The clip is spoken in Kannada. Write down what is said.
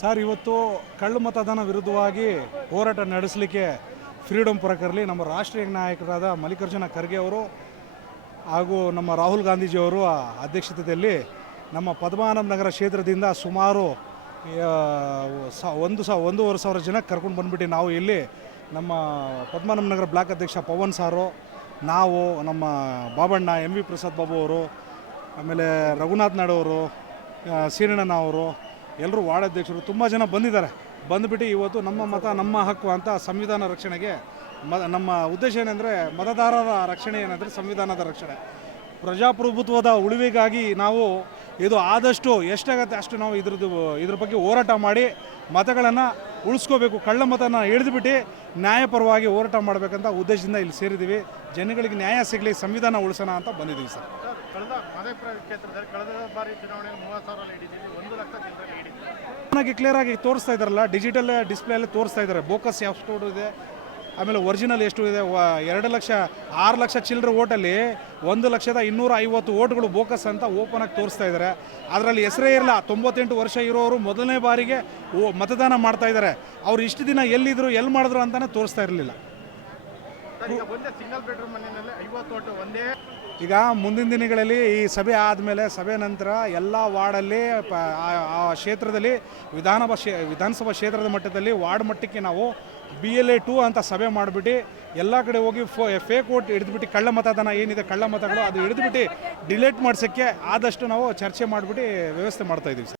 ಸರ್, ಇವತ್ತು ಕಳ್ಳು ಮತದಾನ ವಿರುದ್ಧವಾಗಿ ಹೋರಾಟ ನಡೆಸಲಿಕ್ಕೆ ಫ್ರೀಡಮ್ ಪರಕರಲ್ಲಿ ನಮ್ಮ ರಾಷ್ಟ್ರೀಯ ನಾಯಕರಾದ ಮಲ್ಲಿಕಾರ್ಜುನ ಖರ್ಗೆ ಅವರು ಹಾಗೂ ನಮ್ಮ ರಾಹುಲ್ ಗಾಂಧೀಜಿಯವರು ಅಧ್ಯಕ್ಷತೆಯಲ್ಲಿ ನಮ್ಮ ಪದ್ಮನಾಭ ನಗರ ಕ್ಷೇತ್ರದಿಂದ ಸುಮಾರು ಸ- ಒಂದು ಸ, ಒಂದೂವರೆ ಸಾವಿರ ಜನ ಕರ್ಕೊಂಡು ಬಂದ್ಬಿಟ್ಟು ನಾವು ಇಲ್ಲಿ ನಮ್ಮ ಪದ್ಮನಾಭ ನಗರ ಬ್ಲಾಕ್ ಅಧ್ಯಕ್ಷ ಪವನ್ ಸಾರು, ನಾವು ನಮ್ಮ ಬಾಬಣ್ಣ ಎಂ ವಿ ಪ್ರಸಾದ್ ಬಾಬು ಅವರು, ಆಮೇಲೆ ರಘುನಾಥ್ ನಾಡವರು ಸೀನಣ್ಣ ಅವರು ಎಲ್ಲರೂ ವಾರ್ಡ್ ಅಧ್ಯಕ್ಷರು ತುಂಬ ಜನ ಬಂದಿದ್ದಾರೆ. ಬಂದುಬಿಟ್ಟು ಇವತ್ತು ನಮ್ಮ ಮತ, ನಮ್ಮ ಹಕ್ಕು ಅಂತ ಸಂವಿಧಾನ ರಕ್ಷಣೆಗೆ ಮ, ನಮ್ಮ ಉದ್ದೇಶ ಏನಂದರೆ ಮತದಾರರ ರಕ್ಷಣೆ ಏನಂದರೆ ಸಂವಿಧಾನದ ರಕ್ಷಣೆ. ಪ್ರಜಾಪ್ರಭುತ್ವದ ಉಳಿವಿಗಾಗಿ ನಾವು ಇದು ಆದಷ್ಟು ಎಷ್ಟಾಗತ್ತೆ ಅಷ್ಟು ನಾವು ಇದ್ರದ್ದು, ಇದ್ರ ಬಗ್ಗೆ ಹೋರಾಟ ಮಾಡಿ ಮತಗಳನ್ನು ಉಳಿಸ್ಕೋಬೇಕು. ಕಳ್ಳ ಮತನ ಹಿಡಿದುಬಿಟ್ಟು ನ್ಯಾಯಪರವಾಗಿ ಹೋರಾಟ ಮಾಡಬೇಕಂತ ಉದ್ದೇಶದಿಂದ ಇಲ್ಲಿ ಸೇರಿದ್ದೀವಿ. ಜನಗಳಿಗೆ ನ್ಯಾಯ ಸಿಗಲಿ, ಸಂವಿಧಾನ ಉಳಿಸೋಣ ಅಂತ ಬಂದಿದ್ದೀವಿ ಸರ್. ಕಳೆದ ಮಧೇಪುರ ಕ್ಷೇತ್ರದಲ್ಲಿ ಕಳೆದ ಬಾರಿ ಚುನಾವಣೆಯಲ್ಲಿ ಮೂವತ್ತು ಸಾವಿರ ಒಂದು ಲಕ್ಷ ಚಿಲ್ಲರೆ ಲೀಡ್ ಇತ್ತು ಚೆನ್ನಾಗಿ ಕ್ಲಿಯರ್ ಆಗಿ ತೋರಿಸ್ತಾ ಇದ್ದಾರಲ್ಲ ಡಿಜಿಟಲ್ ಡಿಸ್ಪ್ಲೇ ಅಲ್ಲಿ ತೋರಿಸ್ತಾ ಇದ್ದಾರೆ. ಬೋಕಸ್ ಯಾವ ಸ್ಟೋರ್ ಇದೆ? ಆಮೇಲೆ ಒರಿಜಿನಲ್ ಎಷ್ಟು ಇದೆ? ಎರಡು ಲಕ್ಷ, ಆರು ಲಕ್ಷ ಚಿಲ್ಲರೆ ಓಟಲ್ಲಿ ಒಂದು ಲಕ್ಷದ ಇನ್ನೂರ ಐವತ್ತು ಓಟ್ಗಳು ಬೋಕಸ್ ಅಂತ ಓಪನ್ ಆಗಿ ತೋರಿಸ್ತಾ ಇದ್ದಾರೆ. ಅದರಲ್ಲಿ ಹೆಸರೇ ಇರಲ್ಲ. ತೊಂಬತ್ತೆಂಟು ವರ್ಷ ಇರೋರು ಮೊದಲನೇ ಬಾರಿಗೆ ಮತದಾನ ಮಾಡ್ತಾ ಇದ್ದಾರೆ. ಅವ್ರು ಇಷ್ಟು ದಿನ ಎಲ್ಲಿದ್ರು ಎಲ್ಲಿ ಮಾಡಿದ್ರು ಅಂತಾನೆ ತೋರಿಸ್ತಾ ಇರಲಿಲ್ಲ. ಈಗ ಮುಂದಿನ ದಿನಗಳಲ್ಲಿ ಈ ಸಭೆ ಆದಮೇಲೆ ಸಭೆ ನಂತರ ಎಲ್ಲ ವಾರ್ಡಲ್ಲಿ ಆ- ಕ್ಷೇತ್ರದಲ್ಲಿ ವಿಧಾನಸಭಾ ವಿಧಾನಸಭಾ ಕ್ಷೇತ್ರದ ಮಟ್ಟದಲ್ಲಿ ವಾರ್ಡ್ ಮಟ್ಟಕ್ಕೆ ನಾವು ಬಿ ಎಲ್ ಎ ಟು ಅಂತ ಸಭೆ ಮಾಡಿಬಿಟ್ಟು ಎಲ್ಲ ಕಡೆ ಹೋಗಿ ಫೋ ಫೇಕ್ ಓಟ್ ಹಿಡಿದ್ಬಿಟ್ಟು ಕಳ್ಳ ಮತದಾನ ಏನಿದೆ ಕಳ್ಳ ಮತಗಳು ಅದು ಹಿಡಿದ್ಬಿಟ್ಟು ಡಿಲೇಟ್ ಮಾಡಿಸೋಕ್ಕೆ ಆದಷ್ಟು ನಾವು ಚರ್ಚೆ ಮಾಡಿಬಿಟ್ಟು ವ್ಯವಸ್ಥೆ ಮಾಡ್ತಾಯಿದ್ದೀವಿ ಸರ್.